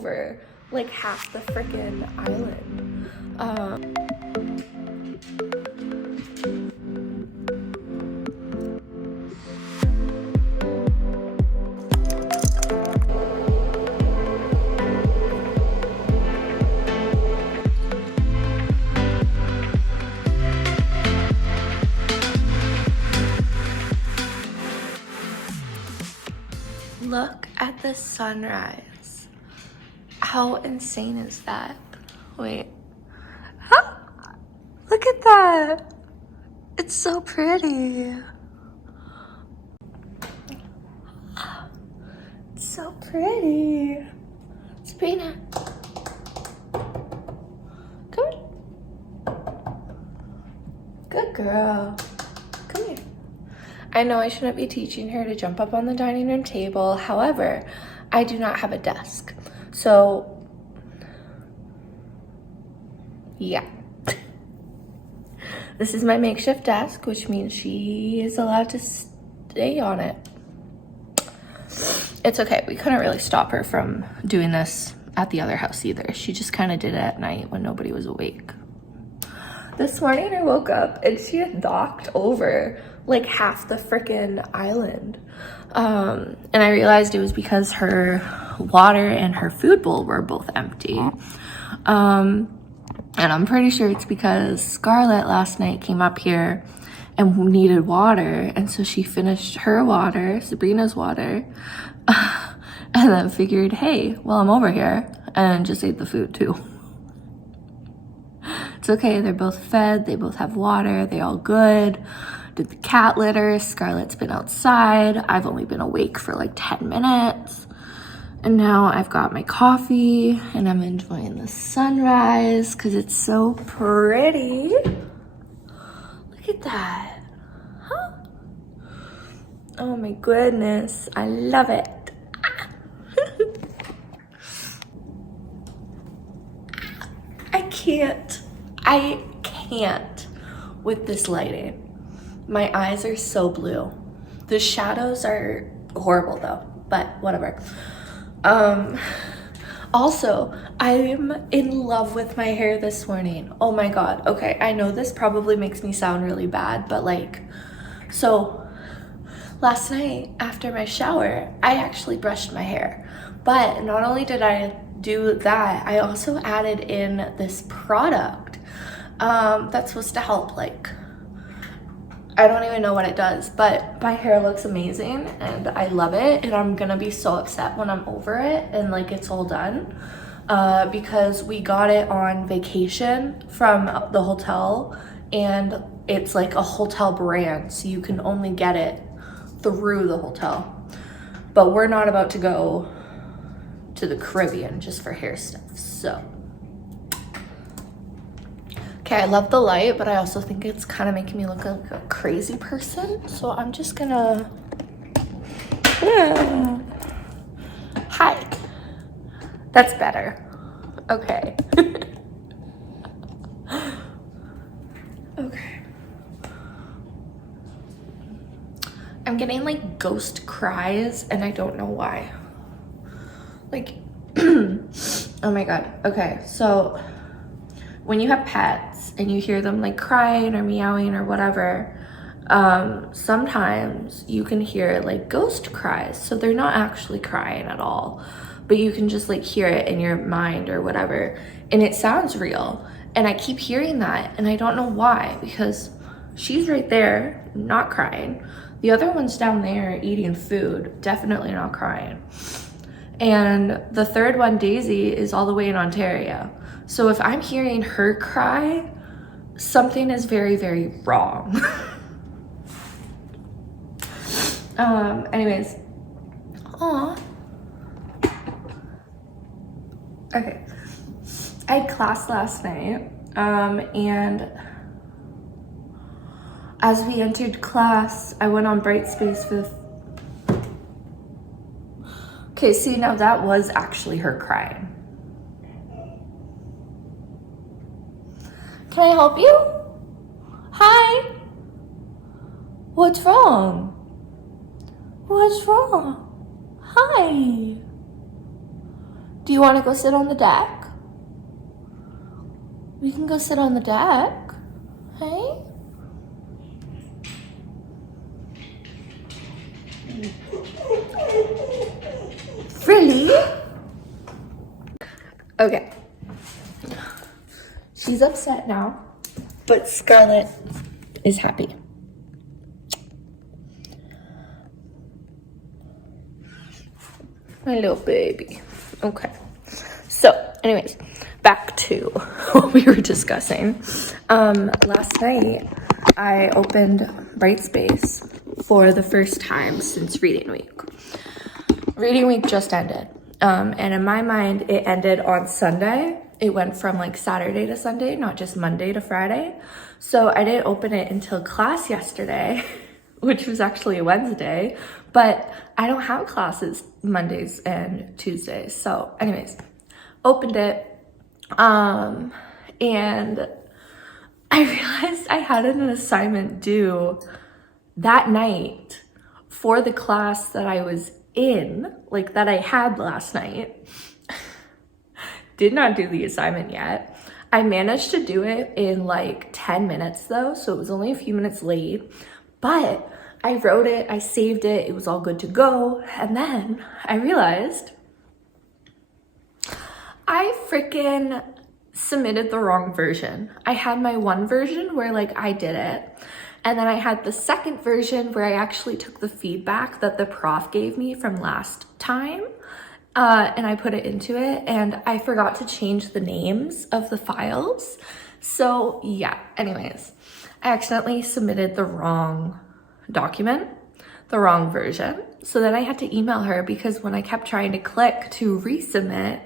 over like half the freaking island. Look at the sunrise. How insane is that? Wait. Huh? Look at that. It's so pretty. It's so pretty. Sabrina. Come here. Good girl. Come here. I know I shouldn't be teaching her to jump up on the dining room table. However, I do not have a desk. So, yeah. This is my makeshift desk, which means she is allowed to stay on it. It's okay. We couldn't really stop her from doing this at the other house either. She just kind of did it at night when nobody was awake. This morning I woke up and she had knocked over like half the freaking island. And I realized it was because her water and her food bowl were both empty. And I'm pretty sure it's because Scarlett last night came up here and needed water. And so she finished her water, Sabrina's water, and then figured, hey, well, I'm over here, and just ate the food too. It's okay, they're both fed, they both have water, they all good. Did the cat litter, Scarlett's been outside, I've only been awake for like 10 minutes. And now I've got my coffee and I'm enjoying the sunrise because it's so pretty. Look at that. Huh? Oh my goodness, I love it. I can't with this lighting. My eyes are so blue. The shadows are horrible though, but whatever. Also, I'm in love with my hair this morning. Oh my God. Okay, I know this probably makes me sound really bad, but like, so last night after my shower, I actually brushed my hair. But not only did I do that, I also added in this product that's supposed to help, like, I don't even know what it does, but my hair looks amazing and I love it, and I'm gonna be so upset when I'm over it and like it's all done because we got it on vacation from the hotel, and it's like a hotel brand, so you can only get it through the hotel. But we're not about to go to the Caribbean just for hair stuff, so. Okay, I love the light, but I also think it's kind of making me look like a crazy person. So I'm just gonna, hi. That's better. Okay. Okay. I'm getting like ghost cries and I don't know why. Like, oh my God. Okay, so when you have pets and you hear them like crying or meowing or whatever, sometimes you can hear like ghost cries. So they're not actually crying at all, but you can just like hear it in your mind or whatever. And it sounds real. And I keep hearing that and I don't know why, because she's right there, not crying. The other one's down there eating food, definitely not crying. And the third one, Daisy, is all the way in Ontario. So if I'm hearing her cry, something is very, very wrong. Anyways. Aw. Okay. I had class last night, and as we entered class, I went on Brightspace for the... Okay, see, now that was actually her crying. Can I help you? Hi. What's wrong? What's wrong? Hi. Do you want to go sit on the deck? We can go sit on the deck. Hey? Really? Okay. She's upset now, but Scarlett is happy. My little baby. Okay. So, anyways, back to what we were discussing. Last night, I opened Brightspace for the first time since reading week. Reading week just ended. And in my mind, it ended on Sunday. It went from like Saturday to Sunday, not just Monday to Friday. So I didn't open it until class yesterday, which was actually a Wednesday, but I don't have classes Mondays and Tuesdays. So anyways, opened it, and I realized I had an assignment due that night for the class that I was in, like that I had last night. Did not do the assignment yet. I managed to do it in like 10 minutes though, so it was only a few minutes late, but I wrote it, I saved it, it was all good to go, and then I realized I freaking submitted the wrong version. I had my one version where like I did it, and then I had the second version where I actually took the feedback that the prof gave me from last time, and I put it into it, and I forgot to change the names of the files. So yeah, anyways, I accidentally submitted the wrong document, the wrong version. So then I had to email her because when I kept trying to click to resubmit,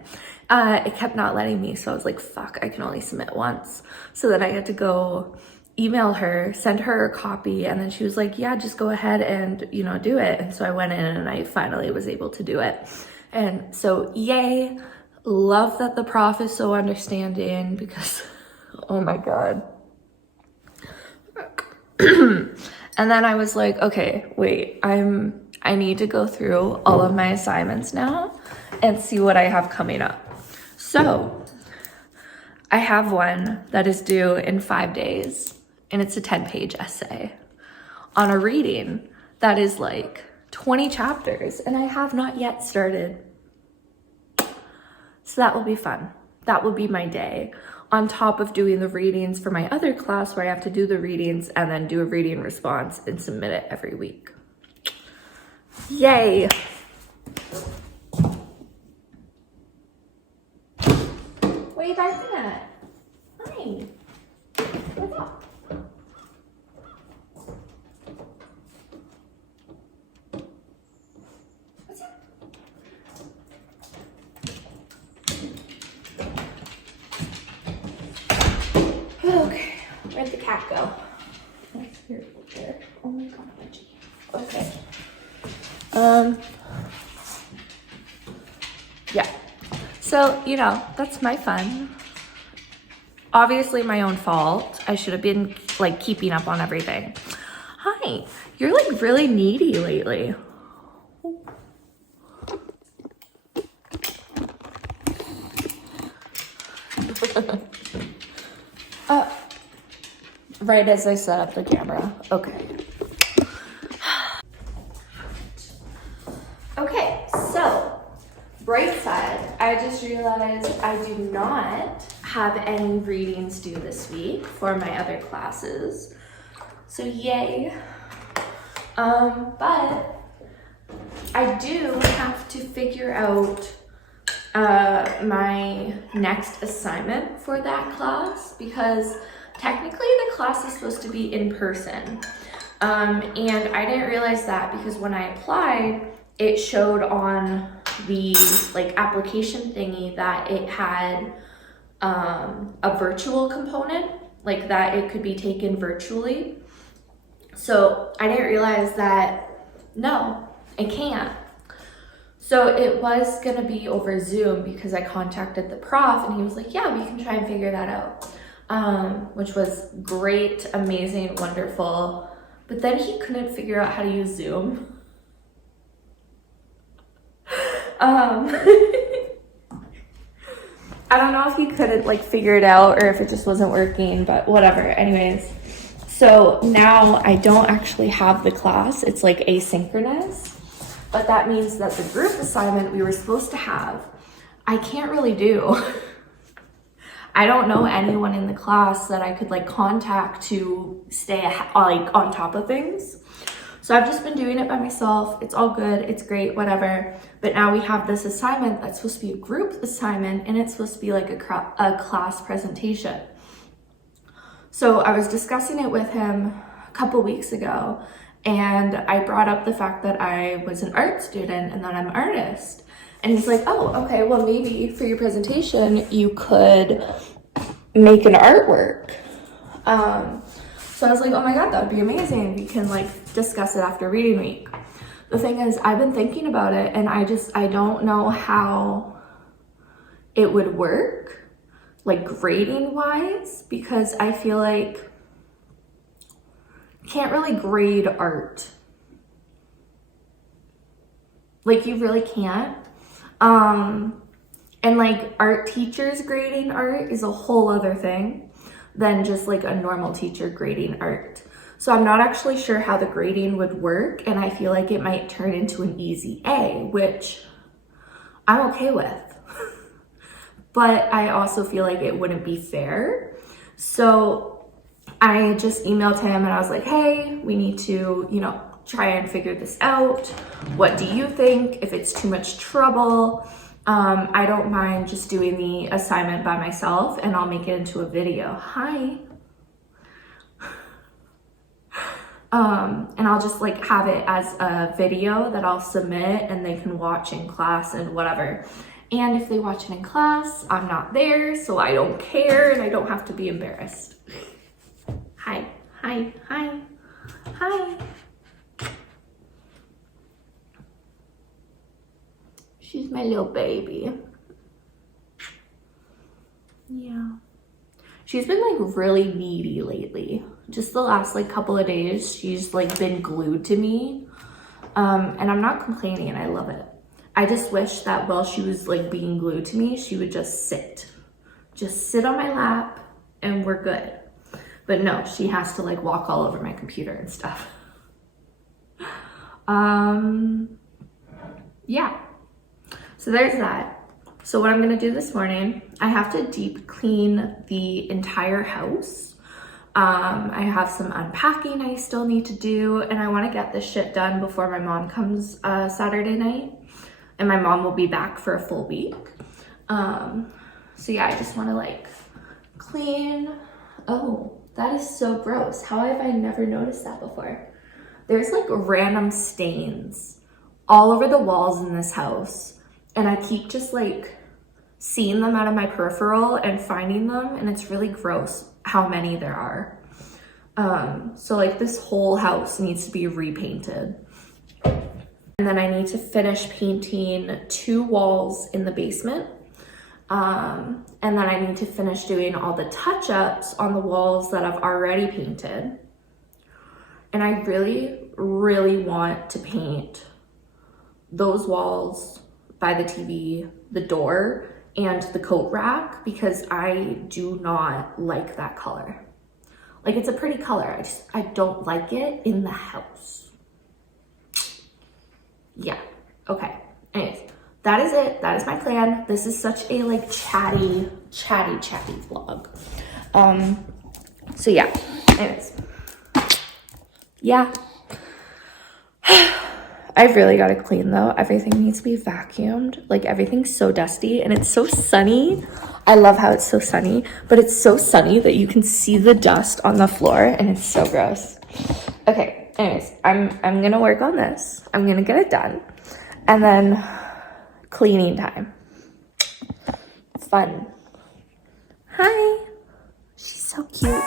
it kept not letting me. So I was like, fuck, I can only submit once. So then I had to go email her, send her a copy, and then she was like, yeah, just go ahead and, you know, do it. And so I went in and I finally was able to do it. And so yay, love that the prof is so understanding because, oh my God. And then I was like, okay, wait, I need to go through all of my assignments now and see what I have coming up. So I have one that is due in 5 days, and it's a 10-page essay on a reading that is like 20 chapters, and I have not yet started. So that will be fun. That will be my day, on top of doing the readings for my other class where I have to do the readings and then do a reading response and submit it every week. Yay. What are you barking at? Hi. What's up? What's up? Okay, where'd the cat go? That's here, there. Oh my God, Reggie. Okay. Yeah. So, you know, that's my fun. Obviously my own fault. I should have been like keeping up on everything. Hi, you're like really needy lately. Right as I set up the camera. Okay. Okay, so bright side, I just realized I do not have any readings due this week for my other classes. So yay. But I do have to figure out my next assignment for that class because technically the class is supposed to be in person. And I didn't realize that because when I applied, it showed on the like application thingy that it had a virtual component, like that it could be taken virtually. So I didn't realize that, no, it can't. So it was gonna be over Zoom because I contacted the prof and he was like, yeah, we can try and figure that out. Which was great, amazing, wonderful. But then he couldn't figure out how to use Zoom. I don't know if he couldn't like figure it out or if it just wasn't working, but whatever. Anyways, so now I don't actually have the class. It's like asynchronous, but that means that the group assignment we were supposed to have, I can't really do. I don't know anyone in the class that I could like contact to stay like on top of things. So I've just been doing it by myself. It's all good, it's great, whatever. But now we have this assignment that's supposed to be a group assignment, and it's supposed to be like a class presentation. So I was discussing it with him a couple weeks ago, and I brought up the fact that I was an art student and that I'm an artist. And he's like, oh, okay, well maybe for your presentation, you could make an artwork. So I was like, oh my God, that would be amazing. We can like discuss it after reading week. The thing is, I've been thinking about it, and I don't know how it would work, like grading wise, because I feel like you can't really grade art. Like you really can't. And like art teachers grading art is a whole other thing than just like a normal teacher grading art. So I'm not actually sure how the grading would work, and I feel like it might turn into an easy A, which I'm okay with. But I also feel like it wouldn't be fair. So I just emailed him and I was like, hey, we need to, try and figure this out. What do you think? If it's too much trouble, I don't mind just doing the assignment by myself, and I'll make it into a video. Hi. And I'll just like have it as a video that I'll submit and they can watch in class and whatever. And if they watch it in class, I'm not there, so I don't care and I don't have to be embarrassed. Hi, hi, hi, hi. She's my little baby. Yeah. She's been like really needy lately. Just the last like couple of days, she's like been glued to me. And I'm not complaining, I love it. I just wish that while she was like being glued to me, she would just sit on my lap and we're good. But no, she has to like walk all over my computer and stuff. Yeah. So there's that. So what I'm gonna do this morning, I have to deep clean the entire house. I have some unpacking I still need to do, and I wanna get this shit done before my mom comes Saturday night. And my mom will be back for a full week. So yeah, I just wanna like clean. Oh, that is so gross. How have I never noticed that before? There's like random stains all over the walls in this house. And I keep just like seeing them out of my peripheral and finding them, and it's really gross how many there are. So like this whole house needs to be repainted. And then I need to finish painting 2 walls in the basement. And then I need to finish doing all the touch-ups on the walls that I've already painted. And I really, really want to paint those walls by the TV, the door, and the coat rack, because I do not like that color. Like, it's a pretty color, I don't like it in the house. Yeah, okay. Anyways, that is it. That is my plan. This is such a like chatty vlog. So yeah, anyways. Yeah. I've really got to clean though. Everything needs to be vacuumed. Like everything's so dusty and it's so sunny. I love how it's so sunny, but it's so sunny that you can see the dust on the floor and it's so gross. Okay, anyways, I'm gonna work on this. I'm gonna get it done. And then cleaning time. Fun. Hi. She's so cute.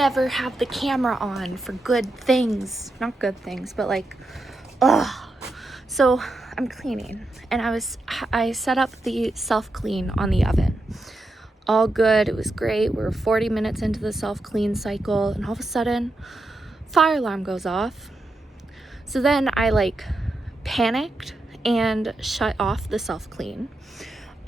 never have the camera on for good things. Not good things, but like, ugh. So I'm cleaning, and I set up the self-clean on the oven. All good, it was great. We're 40 minutes into the self-clean cycle, and all of a sudden, fire alarm goes off. So then I like panicked and shut off the self-clean.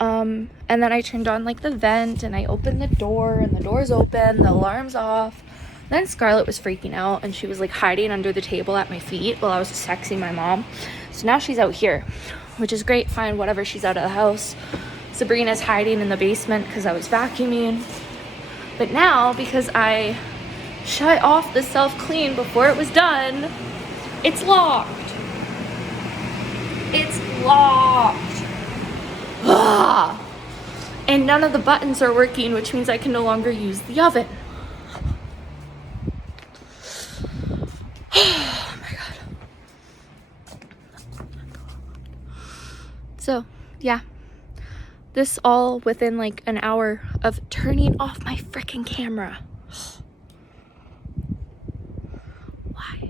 And then I turned on like the vent, and I opened the door, and the door's open, the alarm's off. Then Scarlett was freaking out, and she was like hiding under the table at my feet while I was texting my mom. So now she's out here, which is great, fine, whatever, she's out of the house. Sabrina's hiding in the basement because I was vacuuming. But now, because I shut off the self-clean before it was done, it's locked. It's locked. Ugh. And none of the buttons are working, which means I can no longer use the oven. Oh my god. So, yeah. This all within like an hour of turning off my freaking camera. Why?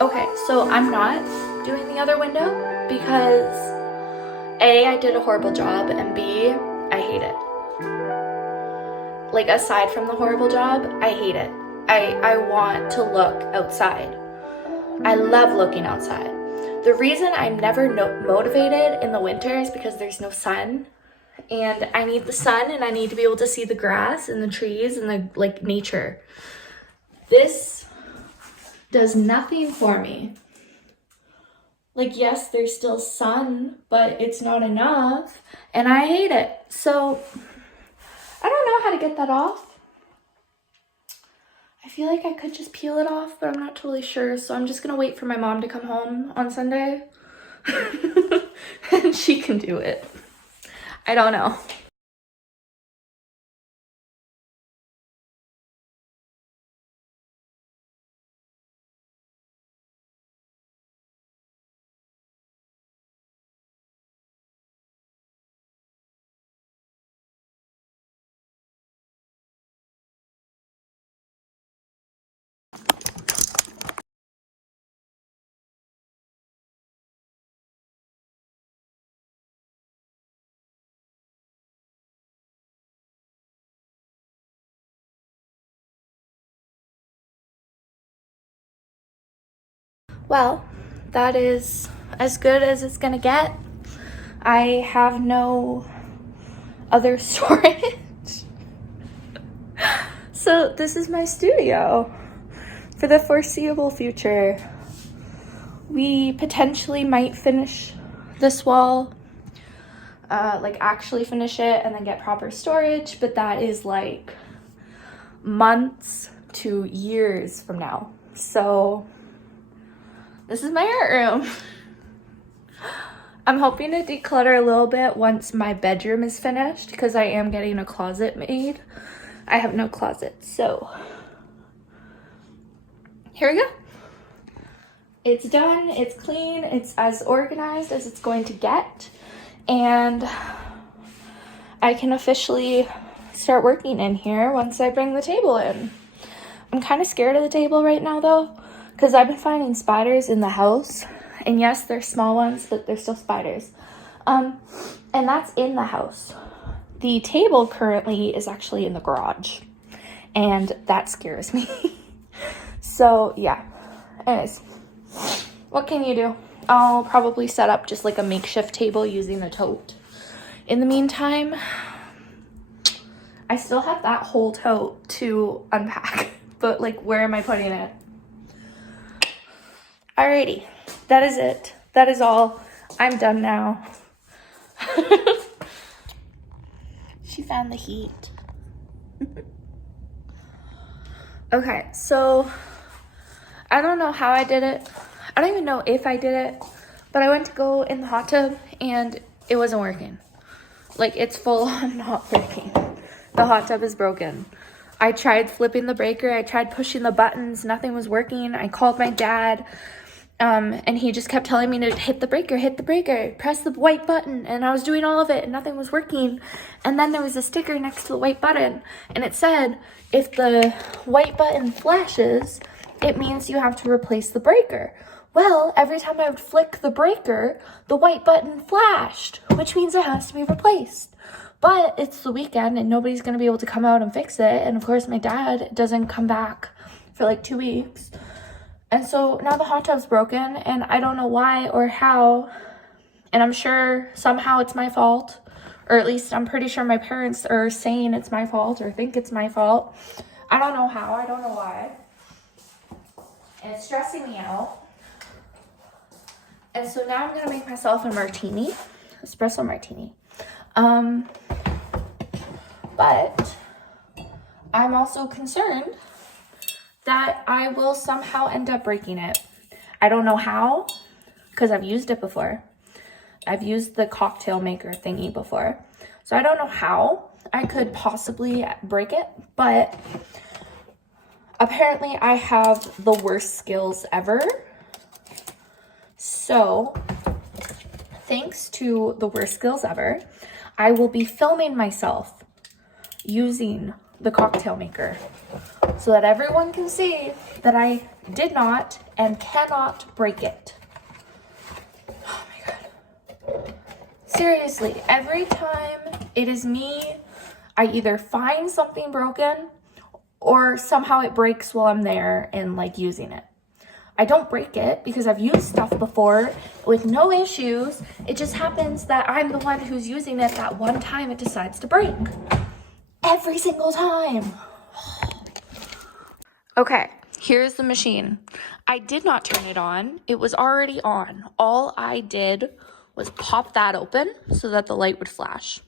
Okay, so I'm not doing the other window because A, I did a horrible job, and B, I hate it. Like, aside from the horrible job, I hate it. I want to look outside. I love looking outside. The reason I'm never motivated in the winter is because there's no sun, and I need the sun, and I need to be able to see the grass and the trees and the like nature. This does nothing for me. Like, yes, there's still sun, but it's not enough, and I hate it. So I don't know how to get that off. I feel like I could just peel it off, but I'm not totally sure. So I'm just gonna wait for my mom to come home on Sunday and she can do it. I don't know. Well, that is as good as it's gonna get. I have no other storage. So this is my studio for the foreseeable future. We potentially might finish this wall, like actually finish it and then get proper storage, but that is like months to years from now. So this is my art room. I'm hoping to declutter a little bit once my bedroom is finished because I am getting a closet made. I have no closet, so here we go. It's done, it's clean, it's as organized as it's going to get, and I can officially start working in here once I bring the table in. I'm kind of scared of the table right now though, because I've been finding spiders in the house, and yes, they're small ones, but they're still spiders. And that's in the house. The table currently is actually in the garage, and that scares me. So yeah, anyways, what can you do? I'll probably set up just like a makeshift table using the tote. In the meantime, I still have that whole tote to unpack, but like, where am I putting it? Alrighty, that is it. That is all. I'm done now. She found the heat. Okay, so I don't know how I did it. I don't even know if I did it, but I went to go in the hot tub and it wasn't working. Like, it's full on not working. The hot tub is broken. I tried flipping the breaker. I tried pushing the buttons. Nothing was working. I called my dad, and he just kept telling me to hit the breaker, press the white button. And I was doing all of it and nothing was working. And then there was a sticker next to the white button, and it said, if the white button flashes, it means you have to replace the breaker. Well, every time I would flick the breaker, the white button flashed, which means it has to be replaced. But it's the weekend and nobody's going to be able to come out and fix it. And of course, my dad doesn't come back for like 2 weeks. And so now the hot tub's broken and I don't know why or how. And I'm sure somehow it's my fault. Or at least I'm pretty sure my parents are saying it's my fault or think it's my fault. I don't know how. I don't know why. And it's stressing me out. And so now I'm going to make myself a martini. Espresso martini. But I'm also concerned that I will somehow end up breaking it. I don't know how, because I've used it before. I've used the cocktail maker thingy before. So I don't know how I could possibly break it, but apparently I have the worst skills ever. So thanks to the worst skills ever, I will be filming myself using the cocktail maker so that everyone can see that I did not and cannot break it. Oh my God. Seriously, every time it is me, I either find something broken or somehow it breaks while I'm there and like using it. I don't break it because I've used stuff before with no issues. It just happens that I'm the one who's using it that one time it decides to break. Every single time. Okay, here's the machine. I did not turn it on. It was already on. All I did was pop that open so that the light would flash.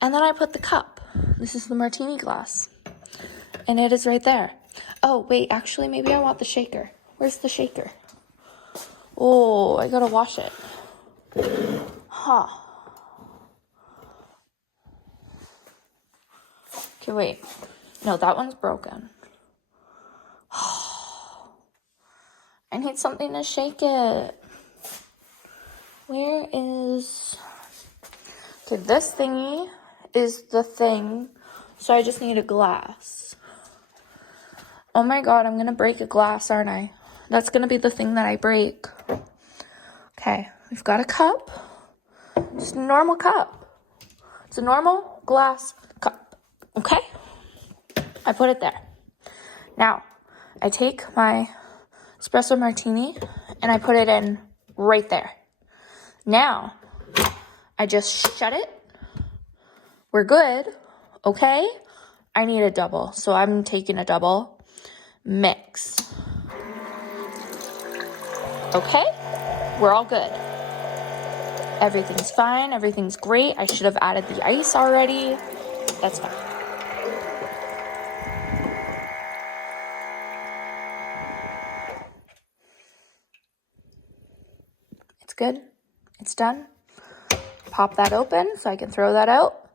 And then I put the cup. This is the martini glass. And it is right there. Oh, wait, actually, maybe I want the shaker. Where's the shaker? Oh, I gotta wash it. Huh. Okay, wait. No, that one's broken. I need something to shake it. Where is... Okay, this thingy is the thing. So I just need a glass. Oh my god, I'm gonna break a glass, aren't I? That's gonna be the thing that I break. Okay, we've got a cup. Just a normal cup. It's a normal glass cup. Okay? I put it there. Now, I take my espresso martini and I put it in right there. Now, I just shut it. We're good. Okay? I need a double, so I'm taking a double. Mix. Okay? We're all good. Everything's fine. Everything's great. I should have added the ice already. That's fine. It's good. It's done. Pop that open so I can throw that out.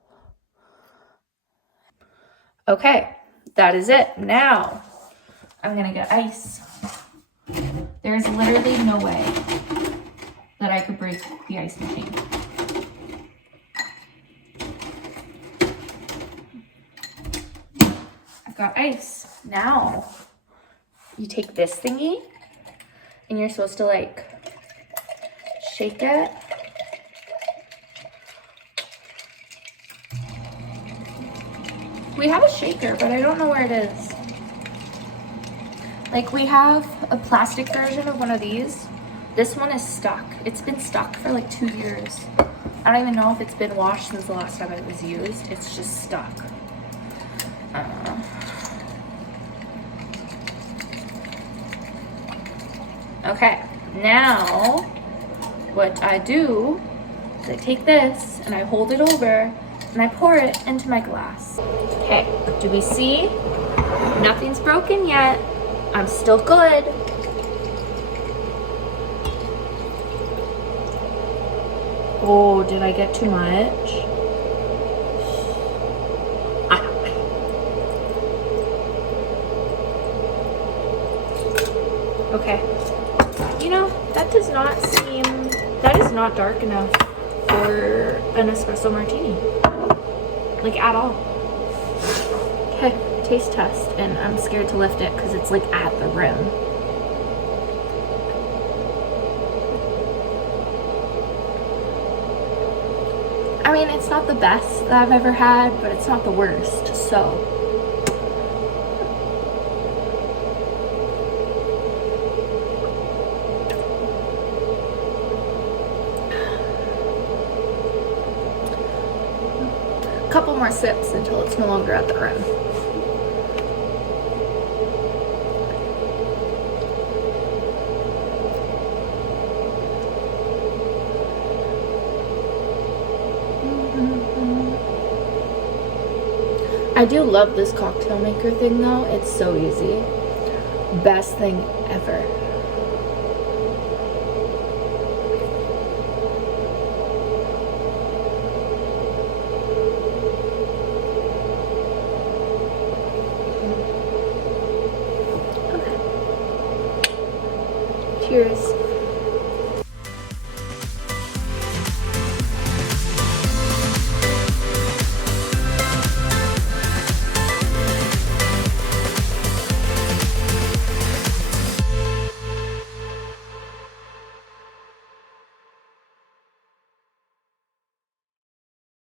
Okay, that is it. Now, I'm gonna get ice. There's literally no way that I could break the ice machine. I've got ice. Now, you take this thingy, and you're supposed to like shake it. We have a shaker, but I don't know where it is. Like, we have a plastic version of one of these. This one is stuck. It's been stuck for like 2 years. I don't even know if it's been washed since the last time it was used. It's just stuck. Okay, now what I do is I take this and I hold it over and I pour it into my glass. Okay, do we see? Nothing's broken yet. I'm still good. Oh, did I get too much? Okay. You know, that does not seem, that is not dark enough for an espresso martini. Like, at all. Okay, taste test. And I'm scared to lift it because it's like at the rim. I mean, it's not the best that I've ever had, but it's not the worst, so. Couple more sips until it's no longer at the rim. I do love this cocktail maker thing though. It's so easy. Best thing ever. Cheers.